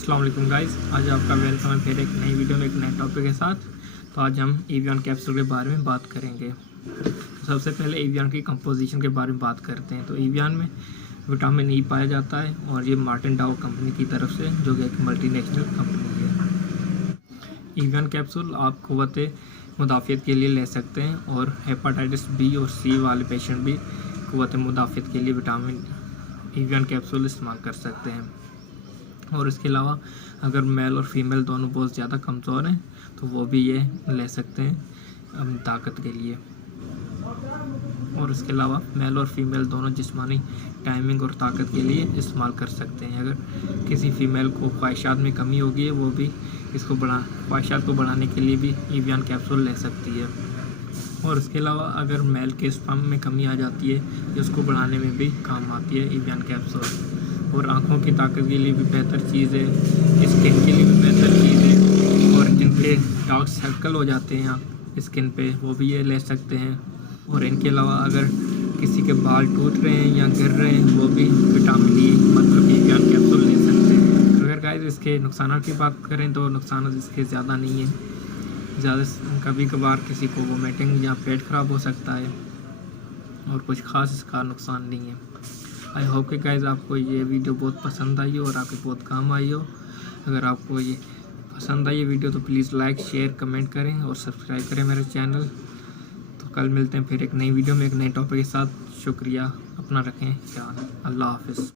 अस्सलाम वालेकुम गाइस, आज आपका वेलकम है फिर एक नई वीडियो में एक नए टॉपिक के साथ। तो आज हम एवियन कैप्सूल के बारे में बात करेंगे। तो सबसे पहले एवियन की कंपोजिशन के बारे में बात करते हैं। तो एवियन में विटामिन ई पाया जाता है और ये मार्टिन डाउ कंपनी की तरफ से, जो कि एक मल्टीनेशनल कंपनी है। एवियन कैप्सूल आप क़ुव्वत मुदाफ़ियत के लिए ले सकते हैं और हेपाटाइटिस बी और सी वाले पेशेंट भी क़ुव्वत मुदाफ़ियत के लिए विटामिन एवियन कैप्सूल इस्तेमाल कर सकते हैं। और इसके अलावा अगर मेल और फीमेल दोनों बहुत ज़्यादा कमज़ोर हैं तो वो भी ये ले सकते हैं ताकत के लिए। और इसके अलावा मेल और फीमेल दोनों जिस्मानी टाइमिंग और ताकत के लिए इस्तेमाल कर सकते हैं। अगर किसी फ़ीमेल को ख्वाहिशात में कमी होगी है, वो भी इसको ख्वाहिशात को बढ़ाने के लिए भी एवियन कैप्सूल ले सकती है। और इसके अलावा अगर मेल के स्पर्म में कमी आ जाती है तो उसको बढ़ाने में भी काम आती है एवियन कैप्सूल। और आँखों की ताकत के लिए भी बेहतर चीज़ है, स्किन के लिए भी बेहतर चीज़ है। और जिन पे डार्क सर्कल हो जाते हैं स्किन पे, वो भी ये ले सकते हैं। और इनके अलावा अगर किसी के बाल टूट रहे हैं या गिर रहे हैं, वो भी विटामिन ई मतलब एवियन कैप्सूल ले सकते हैं। अगर गाइस इसके नुकसान की बात करें तो नुकसान इसके ज़्यादा नहीं है। कभी कभार किसी को वोमिटिंग या पेट ख़राब हो सकता है और कुछ ख़ास इसका नुकसान नहीं है। आई होप कि गाइस आपको ये वीडियो बहुत पसंद आई हो और आपके बहुत काम आई हो। अगर आपको ये पसंद आई वीडियो तो प्लीज़ लाइक, शेयर, कमेंट करें और सब्सक्राइब करें मेरे चैनल। तो कल मिलते हैं फिर एक नई वीडियो में एक नए टॉपिक के साथ। शुक्रिया, अपना रखें ख्याल। अल्लाह हाफ़िज़।